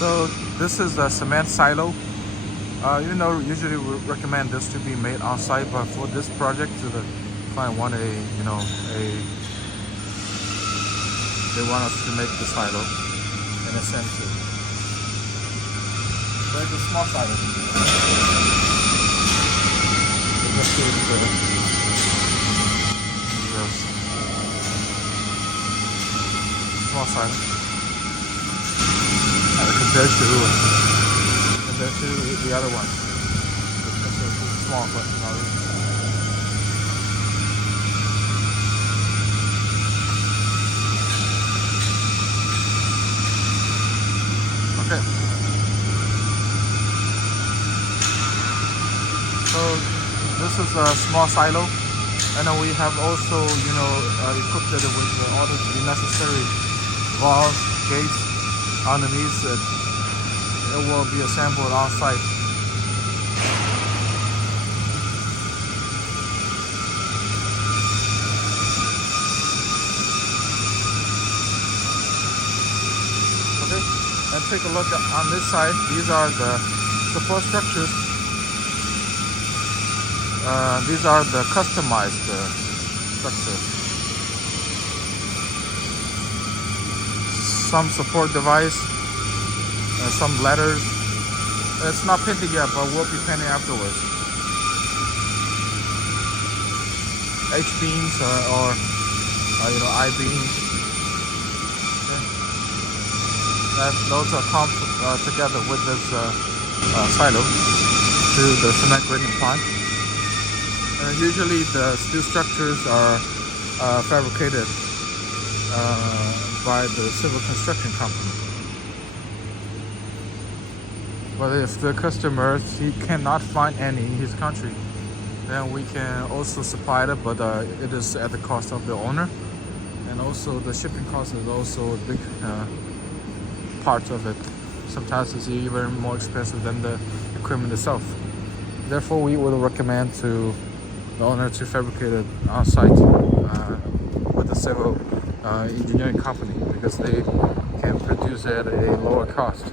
So this is a cement silo. Even though usually we recommend this to be made on site, but for this project, the client want they want us to make the silo in a sense. But it's a small silo. Let's see yes. Small silo. Compared to the other one. It's small, but not really. Okay. So this is a small silo, and then we have also, equipped it with all the necessary valves, gates underneath it. It will be assembled on site. Okay, and take a look on this side. These are the support structures. These are the customized structures. Some support device. Some letters. It's not painted yet, but we'll be painting afterwards. H-beams or I-beams. Okay. Those are come together with this silo to the cement grading plant. Usually the steel structures are fabricated by the civil construction company. But if the customer he cannot find any in his country, then we can also supply it, but it is at the cost of the owner, and also the shipping cost is also a big part of it. Sometimes it's even more expensive than the equipment itself. Therefore, we would recommend to the owner to fabricate it on site with the civil engineering company, because they can produce it at a lower cost.